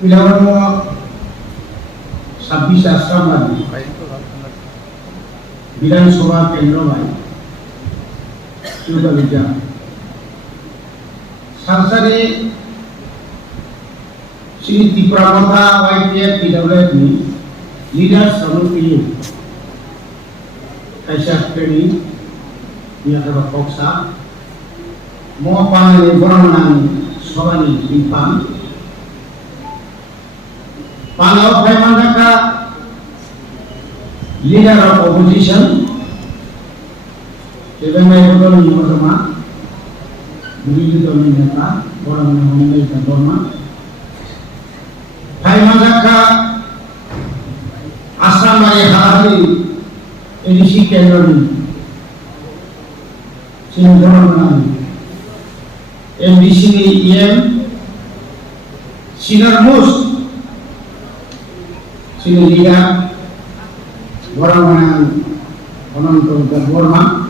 Pilawan 26 आश्रम lagi विधानसभा केंद्र में juga bija sarsari sini Tipramota YPF PWF ni leaders selalu pilih kaisa training ni ada paksa mau apa ni orang sobani dipan Pangau Paimandaka leader of opposition sebagai betul nama begitu dominata orang yang memiliki norma Paimandaka asal dari hari edisi kendali sini orang MDC IM Sinar Mus sini dia orang penonton berborma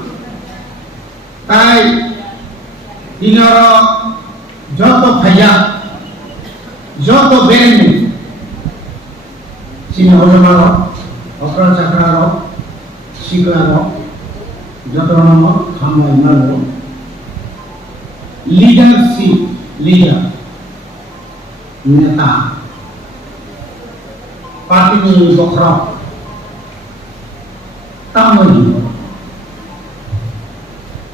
kai dinaro joto khaya joto beren sini orang okra sakraro sikraro joto nama khamai nalo leadership leader neta parti ni bokra tamani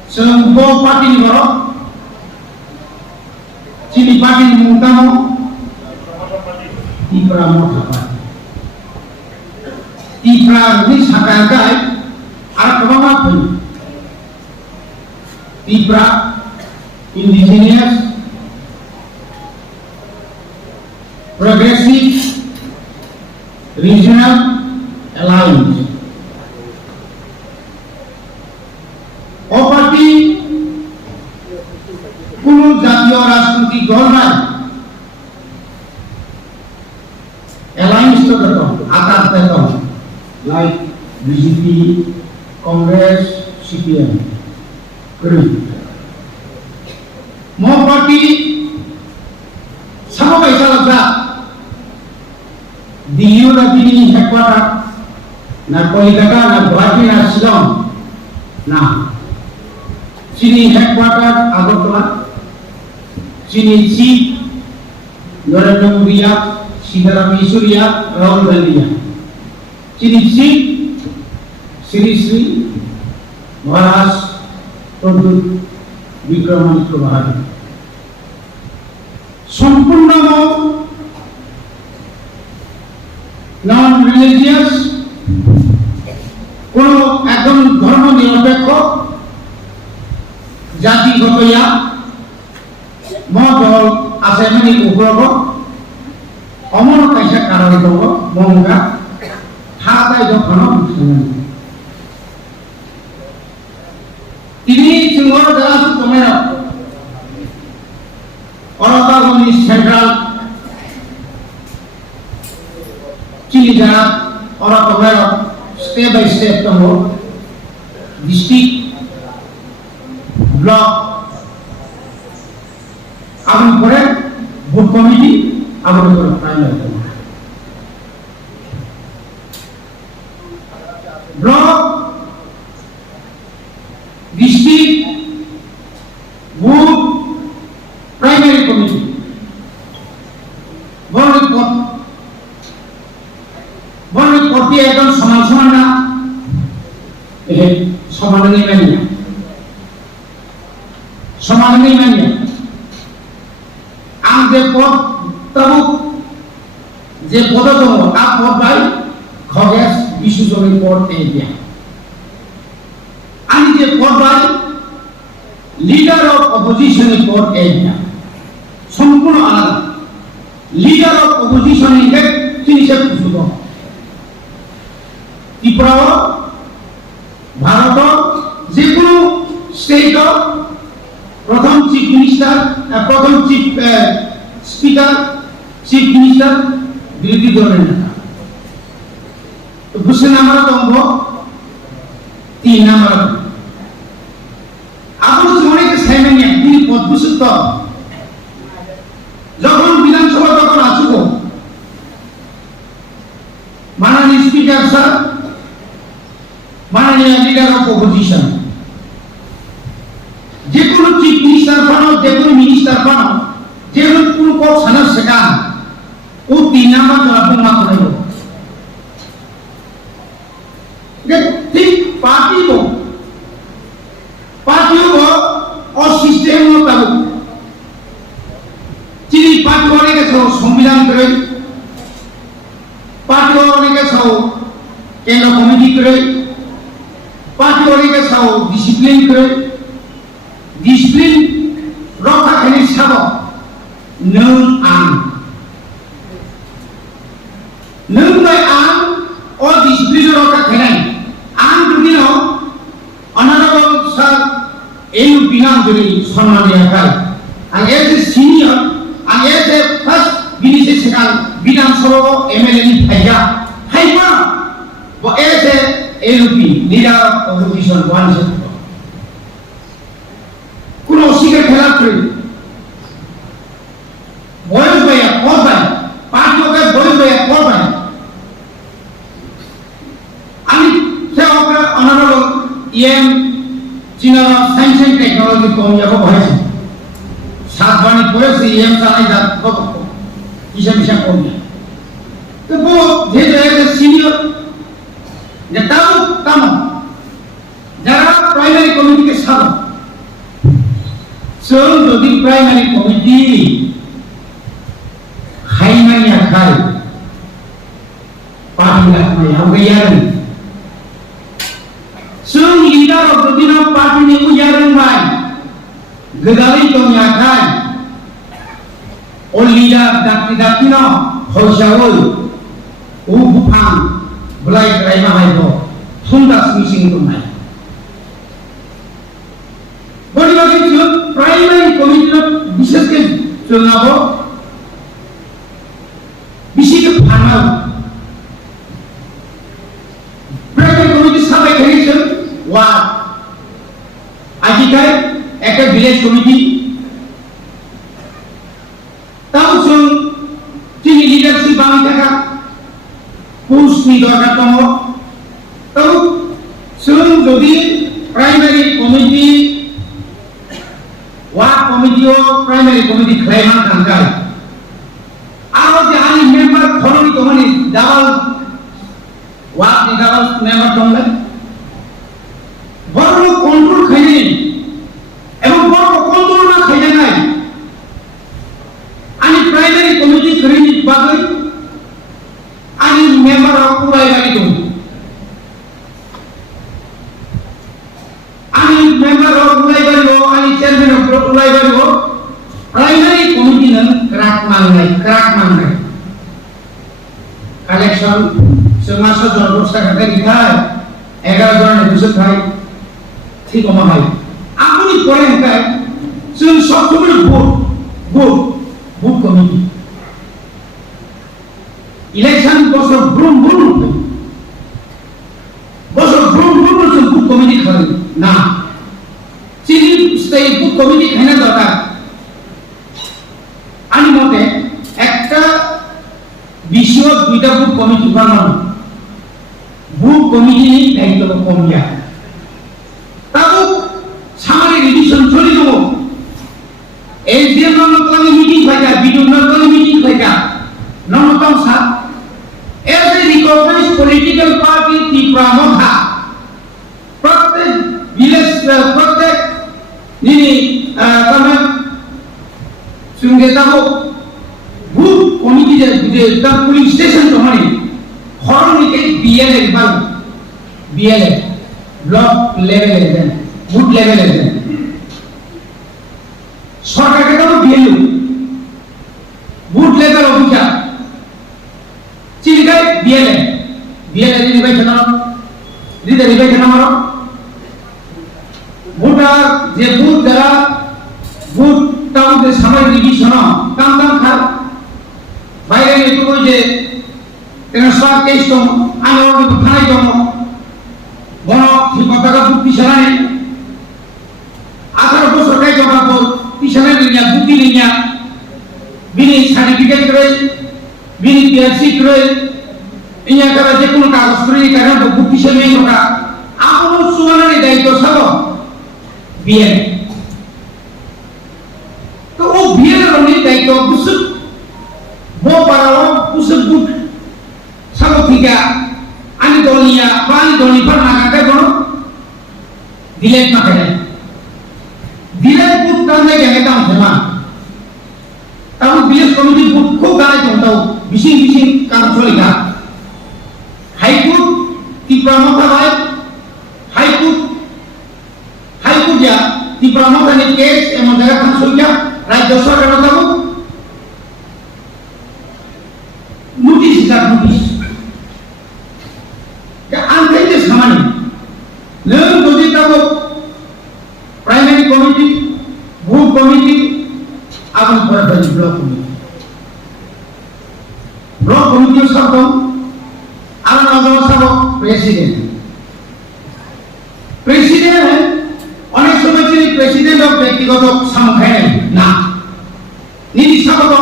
semua parti ni boro sini parti ni mutamo Tipramota parti Tipra ni sakai ada kemana pun Tipra indigenous progressive regional alliance party কোনো জাতীয় রাজনৈতিক দল নাই alliance তো দেখো আকার দেখো like BJP Congress CPM করি মো party sama paisa labda Diu na bini headquarter na Kolkata na Guwahati na Shillong na sini headquarter Agartala sini chief Narendra Modi ya Sitaram Yechuri ya Rahul Gandhi ya sini chief Sri Sri Maharaj Pradut Vikramaditya Bharati সম্পূর্ণ নন religious কোন একদম ধর্ম নিরপেক্ষ জাতিগত ইয়া মদল আছে মানে উপরব অমর কাইসা কারণ দব মঙ্গা হাতাই যখন তিনি সিংহর দ্বারা কমেরা Orotagoni Central Chili Jarat Orotagero step by step tomo district block abon pore vote committee abon pore primary block district vote primary committee বড় report দিয়ে একদম সমান না এই সমান নেই মানে আম যে পদ তবু যে পদতম তা পদ পাই খগেশ বিশ্বজনীন পদ এই দিয়া আমি যে পদ পাই লিডার অফ অপোজিশনের পদ এই দিয়া সম্পূর্ণ আলাদা লিডার অফ অপোজিশন এর জিনিসের পুস্তক ত্রিপুরা ভারত যে কোনো স্টেট প্রথম চিফ মিনিস্টার প্রথম চিফ স্পিকার চিফ মিনিস্টার বিরোধী দলের নেতা তো বুঝছেন আমরা তো অঙ্গ 3 নাম্বার আপনি অনেকে সাইমেন তিনি পদ বুঝত যখন বিধানসভা যখন আসুক Speaker sir, माननीय लीडर ऑफ ऑपोजिशन, जेकुनु चीफ मिनिस्टर बनो, जेकुनु मिनिस्टर बनो, जेकुनु को साना सेकान, वो तीन नाम तो आप लोग मालूम है। ठीक पार्टियों को और सिस्टम में तब चीनी पार्टियों ने कैसे संविधान करे, पार्टियों ने कैसे केंद्र कमेटी करे, पार्टियों ने कैसे डिसिप्लिन करे, डिसिप्लिन रखा करने सब नंग आम और डिसिप्लिन रखा करने आम दुनिया हो अनारबल सर एलू बिना जुड़ी सम्मान दिया कर आगे सीनियर आगे फर्स्ट विनिशे सेकाल बिना सरो एमएलए नि फाइजा हाइपा वो ऐसे एलपी लीडर ऑपोजिशन वन से कुनो सीखे खेला करे बॉयज भैया कौन भाई पार्टियों के बॉयज भैया कौन भाई आनी से ओकर अनारबल एम चीना साइंस एंड टेक्नोलॉजी कौन या वो भाई से सात बानी पूरे से एम सारे जात को इसे मिशन कौन है तो वो धीरे-धीरे सीनियर जताओ तम जरा प्राइमरी कमिटी के साथ सोल जो प्राइमरी कमिटी खाई में या खाई पार्टी का में हम गया नहीं सोल लीडर और जो दिन पार्टी ने वो यार नहीं गदारी तो या खाई और लीडर दाती ना होशावल वो बुफान बुलाई कराई में है तो सुंदर स्मिशिंग तो नहीं बड़ी बात है जो प्राइमरी कमिटी में विशेष के चुनाव विशेष के फार्मर प्राइमरी कमिटी सब एक है जो वाह आज क्या है एक विलेज कमिटी तब जो चीनी लीडरशिप बांध का पुरुष नीडर का तो तब सुन जो भी प्राइमरी कमिटी वार्ड कमिटी और प्राइमरी कमिटी क्लेमान करता है आप जहाँ मेंबर खोलोगी तो मनी डबल वार्ड की डबल मेंबर तो मत बड़ों कंट्रोल खाने एवं बड़ों कंट्रोल ना खाने नहीं आनी प्राइमरी कमिटी करेंगे बाकी आनी मेंबर ऑफ पूरा वाली तो आनी मेंबर ऑफ पूरा वाली हो आनी चेयरमैन ऑफ पूरा वाली हो प्राइमरी कमिटी ने क्रैक मांग रहे कलेक्शन समाज जोड़ से करते लिखा है 11 जोड़ ने दूसरे भाई ठीक हो भाई आपने पढ़े हैं सुन सब तुम्हें vote committee election was a boom से vote committee खड़े ना चीनी से vote committee कहने दरकार आनी मते एक विषय दुईटा vote committee बनाना vote committee नहीं दायित्व को कम किया तब सामान्य रिविजन चली तो एसडीएम नॉर्मल मीटिंग होगा बीडीओ नॉर्मल मीटिंग होगा नॉर्मल सा as a recognised political party Tripura महा प्रत्येक विलेज प्रत्येक निनी तमे सुंगेता को बूथ कमिटी जे द पुलिंग स्टेशन तो हनी हॉर्न के बीएलए ब्लॉक लेवल है बूथ लेवल है सरकार के तो बीएलओ बूथ लेवल ऑफिसर चिलिका बीएलए रिवाइज करना मारो बूटा जे बूथ जरा बूथ टाउन के समय रिविजन काम खा বাইরে একটু কই যে তেনা সব কেস তো আনো তো থানায় তো বড় ঠিকঠাক বুক পিছানে 18 বছর কাজ করার পর পিছনে নিয়া বুদ্ধি নিয়া বিনি সার্টিফিকেট করে বিনি পিএসসি করে ini akan যে কোনো কাগজ করে কারণ বুক হিসেবে ওটা আপন সুমানের দায়িত্ব সব বিএন তো ও বিএন এর দায়িত্ব বুসুক বো পারাও বুসুক বুক সব ঠিকা ani doliya pani doli par naga kono dilet na kare dilet put karne ke heta sema tahu village committee put ko gane tau bising kam cholika high court ti pramukha bhai high court ya ti pramukha ni case emon jaga kam cholika rajya sarkar tahu notice antainya sama nih, lalu jadi tahu primary committee, board committee, akan berada di block committee sabtu, akan ada sabtu presiden, অনেক সময় তিনি president of ব্যক্তিগত সংখ্যায় না, নীতি sabtu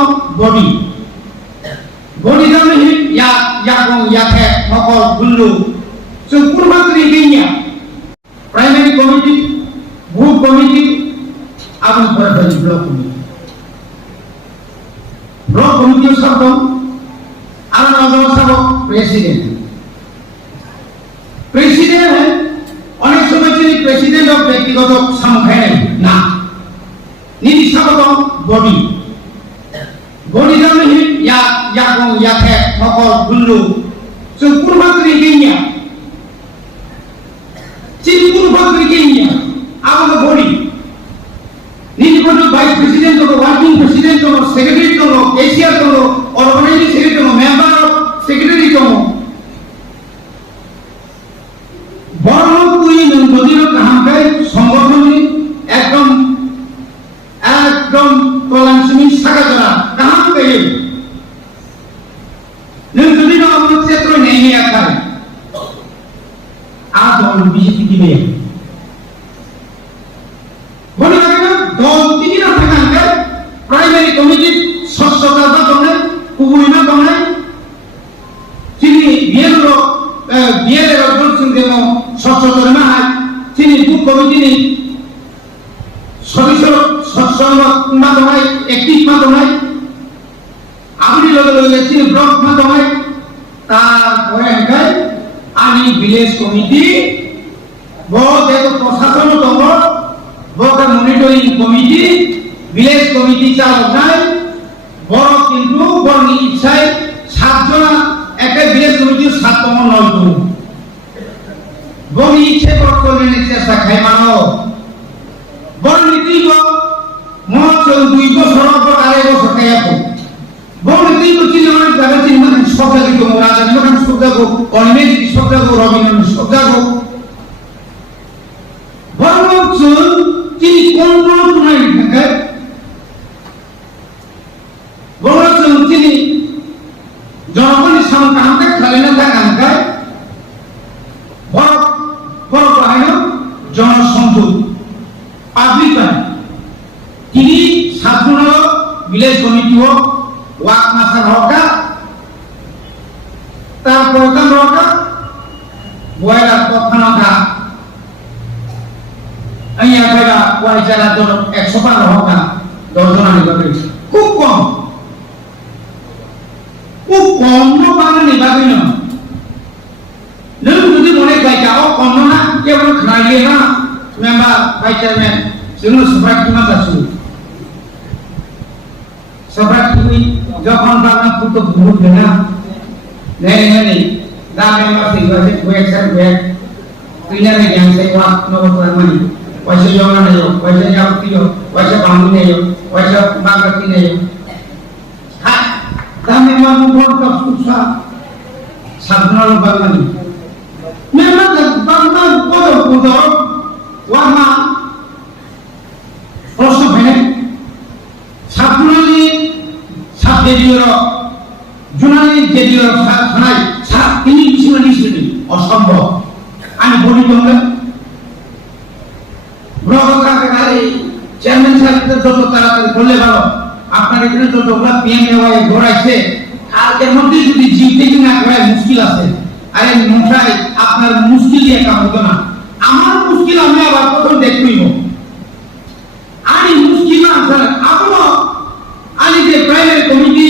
body dalam ini ya mokol dulu. Sempurna terinya primary committee, board committee, akan berada di block committee sabtu, akan ada sabtu presiden, অনেক সময় তিনি প্রেসিডেন্ট অফ ব্যক্তিগত সংখ্যায় না, নীতি sabtu body dalam ini ya mokol dulu. Sempurna terinya our body need to be vice president or working president or secretary or ACR or organizing secretary or member of secretary to বড় তুই নদীর কাহামকাই সংগঠনে একদম কলাংশমি শাখা জনা কাহামকাই নদীর আমার ক্ষেত্র নেই আকার আদল বিজেপি দিবে বলে রাখবেন দল তিনটা থাকাঙ্কার প্রাইমারি কমিটি স্বচ্ছতা দমনে কুবুইনা দমনে তিনি বিএলের অর্জন সিংহ স্বচ্ছতা মাহাই তিনি বুক কমিটি নি সদস্য সৎসঙ্গ মাধ্যমে একটিভ মাধ্যমে আপনি লগে তিনি ব্লক মাধ্যমে তারপরে এনকাই ani village committee both the প্রশাসন দল both monitoring committee village committee চালনায় বড় কিন্তু বড় ইচ্ছায় সাতজন একটা village committee সাততম নয় তো বড় ইচ্ছে করতে চেষ্টা খাই মানো বড় নীতি মত 2 বছর পর আড়াই বছর খাইয়াবো বড় নীতি চিনি অনেক জায়গা চিনি মানে সবটা কিন্তু রাজা যখন সবটাকে অনেক সবটাকে রবীন্দ্র সবটাকে বরঞ্চ তিনি কোন নাই থাকে বরঞ্চ তিনি জনগণের সামনে আমাকে খালি না থাকা বড় বড় হয় না জনসংযোগ পাবলিক তিনি সাধারণ ভিলেজ কমিটি হোক ওয়াক মাস্টার হোক তার প্রধান হোক বয়লার প্রধান হোক আমি একটা ওয়াইচারা জন 112 হোক 10 জন নির্বাচন খুব কম মানে নির্বাচন নতুন যদি মনে গাইকাও কম না কেবল খাইলে না মেম্বার ভাইস চেয়ারম্যান সেগুলো সবাই কিনা যাচ্ছে সবাই তুমি যখন আপনার পুরো ভুল দেনা নেই দা মেম্বার থেকে আছে কোয়েকশন ব্যাক পিনারে গ্যাং से वाक नो परमानी वैसे योगा नहीं हो वैसे जागती हो वैसे बांधू नहीं हो वैसे बागती नहीं हो हां दा मेम्बर बहुत का सुसा साधनाल परमानी मेम्बर बांधन को वामा প্রশ্ন ফেলে সাতনালি সাতজেডিওর জুনালি জেডিওর থানায় সাত তিনি বিষয় নিশ্চিত অসম্ভব আমি বলি তোমরা ব্লক কাকারে চেয়ারম্যান সাহেব যত তাড়াতাড়ি বললে ভালো আপনার এখানে যতগুলা পিএমএওয়াই ঘোরাইছে আর এর মধ্যে যদি জিম থেকে না করায় মুশকিল আছে। আরে মশাই আপনার মুশকিল দিয়ে কাম হতো না, আমার মুশকিল আমি আবার প্রথম দেখবইব। আমি মুশকিল আছে আপনো আনি যে প্রাইমারি কমিটি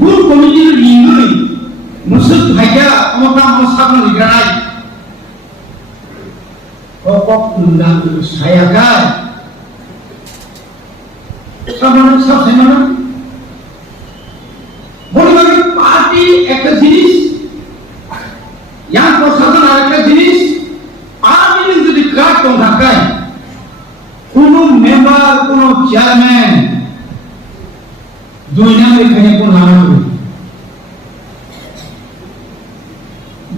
ভুল কমিটির লিঙ্গই মুসুদ ভাইয়া আমাকে আমার সামনে লিখাই কপ না ছায়া গায় সামনে সব সেমানা বলবেন পার্টি একটা জিনিস, ইয়ার প্রশাসন আরেকটা জিনিস। পার্টি যদি কার্টন থাকায় কোন মেম্বার কোন চেয়ারম্যান দুই নাম এখানে কোন নাম হবে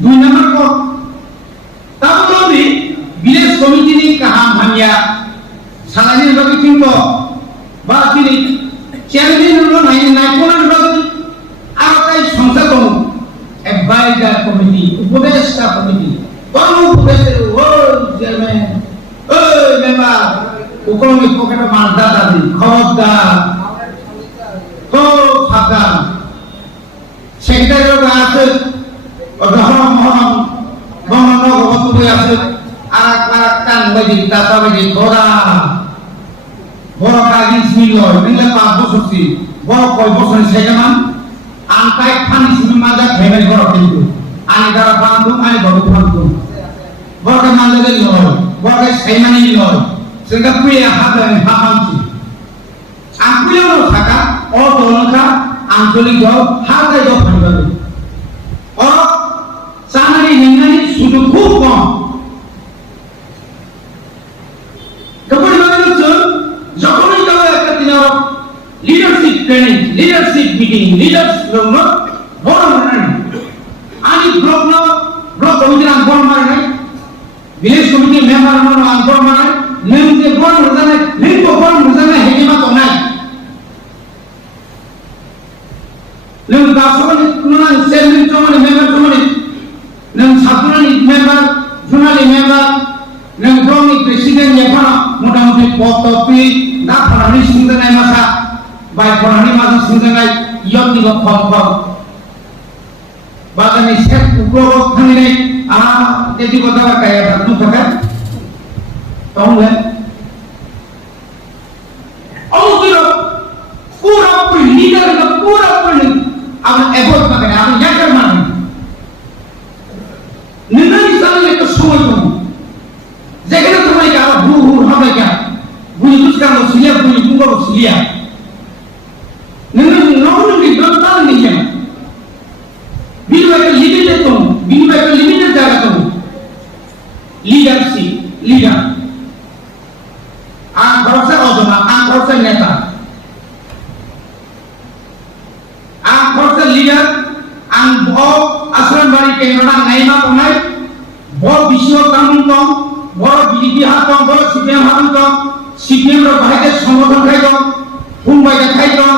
দুই নম্বর को তারপরে ভিলেজ কমিটি নি কাহাম ভাঙিয়া সালানি বাকি কিন্তু বা তিনি চেয়ারম্যান হলো নাই নাই কোন বাকি আর তাই সংসদ এডভাইজার কমিটি উপদেষ্টা কমিটি কোন উপদেষ্টা ও চেয়ারম্যান ও মেম্বার উপকরণে পকেটে মারদা দাদি খবরদার তো সাবধান। সেক্রেটারি আছে অধহরম মহরম বঙ্গন ভগবত আছে আর কান বাজি দাতা বাজি ধরা বড় কাগি ছিল নিলে 5 বছর ছিল বড় কয় বছর সেকেমান আনটাই খানি ছিল মাজা ফেমেল বড় কিন্তু আনি দ্বারা বান্ধু আনি ভগবান বড় মাঝে লয় বড় সাইমানি লয় সেটা পুয়ে হাত হামানছি আকুলেও থাকা অদলকা আঞ্চলিক দল হাতে দল ফানিবাবে ও সানারি নিঙ্গানি শুধু খুব কম কপড়ি বানানো যখনই যাও একটা দিনের leadership training leadership meeting leadership বড় মানে আনি ব্লক কমিটির আঙ্কর মানে ভিলেজ কমিটি মেম্বার আঙ্কর মানে নেমতে বড় মজানে লিঙ্গ বড় মজানে হেকিমা তো নাই লেম দাসমানি কুনা চেয়ারম্যান জমানি মেম্বার জমানি নেম ছাত্রনি মেম্বার জুনালি মেম্বার নেম ব্লকনি প্রেসিডেন্ট এখানে মোটামুটি পদপি না ফরানি সিংতে নাই মাসা বাই ফরানি মাসা সিংতে নাই ইয়নি কম বাগানি সেট উপরব থানি নাই আ যদি কথা কায়া থাকু থাকা তাহলে অমুকির পুরোপুরি লিডারের পুরোপুরি আপনি এফোর্ট করেন আপনি ইয়াকার মানে নির্ণয় স্থানে একটা সময় কম যেখানে তোমায় আরো ভু ভু হবে কা বুঝি বুঝকার সিলিয়া বুঝি বুঝো সিলিয়া নির্ণয় নবুনি বিদ্যুৎ নিয়ে বিনিময় লিমিটেড তো বিনিময় লিমিটেড জায়গা তো লিডারশিপ লিডার আর ভরসা অজনা আর ভরসা নেতা ang force leader ang bo asran bari kenora naima tonai bo bisho kamun tong bo BJP hatong bo CPM hatong tong CPM ro bahage সংগঠন খাই tong phun baja খাই tong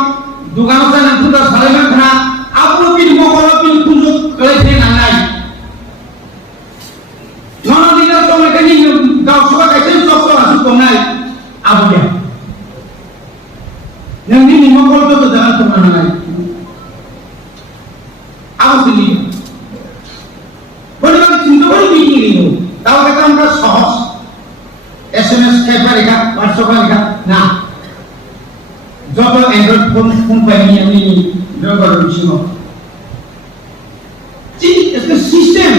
dugan san thuda saleman khana apu pin mokolo pin kunju kale the na nai nono leader tong ekani gaw soba kaisen sokso asu tong nai abu ya yang ni mokolo to jangan tong na nai আসলে বলি মানে চিন্তা করে meeting নিব তাও এটা আমরা সহজ এসএমএস টাইপ লেখা হোয়াটসঅ্যাপ লেখা না যত অ্যান্ড্রয়েড ফোন পাইনি আমি ব্যবহার করছি ঠিক একটা সিস্টেম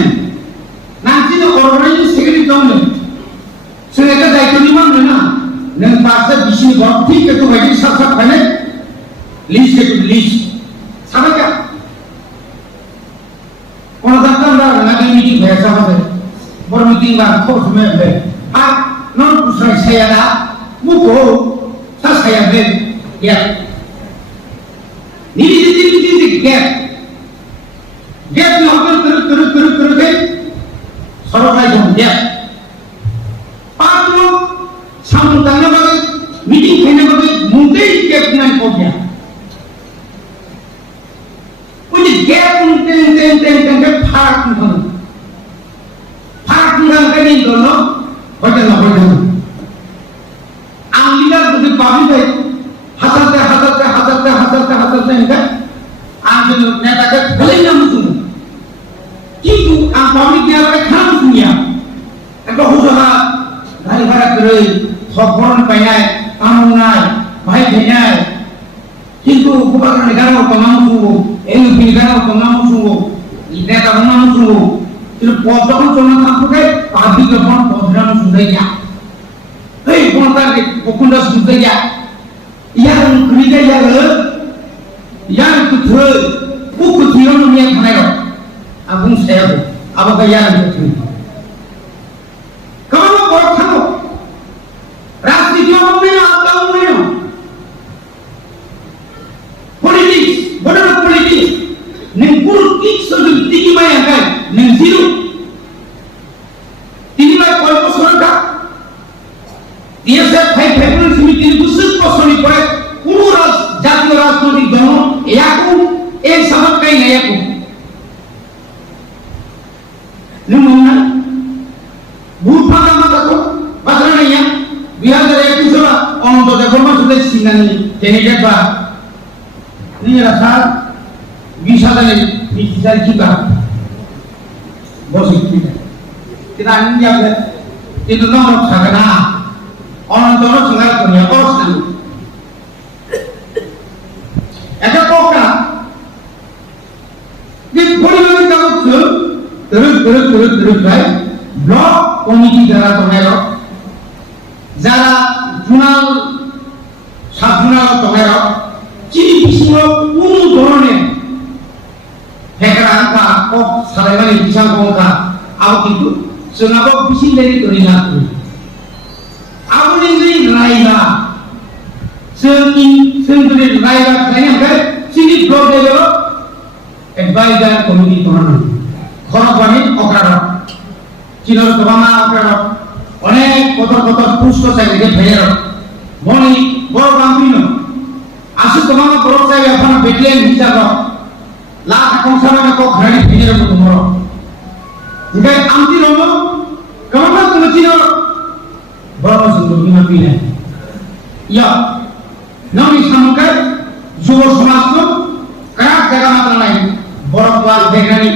না যে অর্গানাইজিং সেক্রেটারি দমনে সেটা একটা দায়িত্ব নিমান না নং পাঁচটা বিষয় ঠিক একটু বাইরে সাথে ফাইলে লিস্ট একটু list সাবাকা Orang-orang lagi meeting biasa saja, baru meeting bang, kau semua ber, non pusat saya dah, buku, saya ber, ya, ini gap ni orang terus deh, sorot aja gap, patut sambutannya bagai meeting kena bagai mungkin gap dengan kau ya. gap ten ফারাক কে নিয়ে দল হইতে না আঙ্গিলা যদি পাবি ভাই হাজারতে এটা আর jenuh nyata ke belinya musuh. কিন্তু পাবলিক নিয়ে খারাপ দুনিয়া একটা হুজুরা গাড়ি ভাড়া করে সব বরণ পাইনায় কামন নাই ভাই ভেনায় কিন্তু গোপাকারণে গাড়ো কমাম শুনবো এই ফিল গাড়ো কমাম শুনবো নেতা কমাম শুনবো কিন্তু পদ যখন চলনা থাকবে পাবলিক যখন পদরাম শুনতে যা এই বনতার বকুন্ডা শুনতে যা ইয়ার খুলিতে ইয়ার কুথে কুকুথিও নিয়ে খানায় Abang saya, abang kaya itu. Kamu buat kamu, rasi dia mana, atau mana? Politik, benar politik. Neng politik sudah tinggi mana kan? Neng zero. Tinggi mana kau pasal tak? Dia saya pun sini pusat pasal ni kau, urus jati ras tu di dono, aku, sama kaya ni aku. Numana Bupaka Matako Patranaya Biar dari itu sama orang tua dekorma sudah sinani jadi apa ini rasa bisa dari bisa juga bos kita ini apa itu nomor sagana orang tua sengaja punya bos nanti ada koka di politik kamu tu terus baik blok komiti যারা তোমের যারা zonal সাবজুনাল তোমের চিনি বিষ্ণু কোন ধরনের হেকরা আঙ্কা cock সারাইবানি বিশাল কঙ্কা আও কিন্তু সোনাব বিশি Larry করি না আবুনি নেই রাইলা সেন্ট্রি রাইলা খাইনা চিনি ব্লক দেলো এডভাইজার কমিটি তোমরা খরবানি অকারণ চিনর তোমামা অকারণ অনেক কত পুষ্ট চাইলে ফের মনি বড় কাম্পিন আসু তোমামা বড় চাই এখন বেটিলেন হিসাব লাখ সংসারে ক ঘাড়ি ফের তোমার ঠিক আমতি রব কমা তুমি চিনর বড় সুন্দর বিনা পিনে ইয়া নমি সামকে যুব সমাজ কাক জায়গা মাত্র নাই বড় পাল বেগানি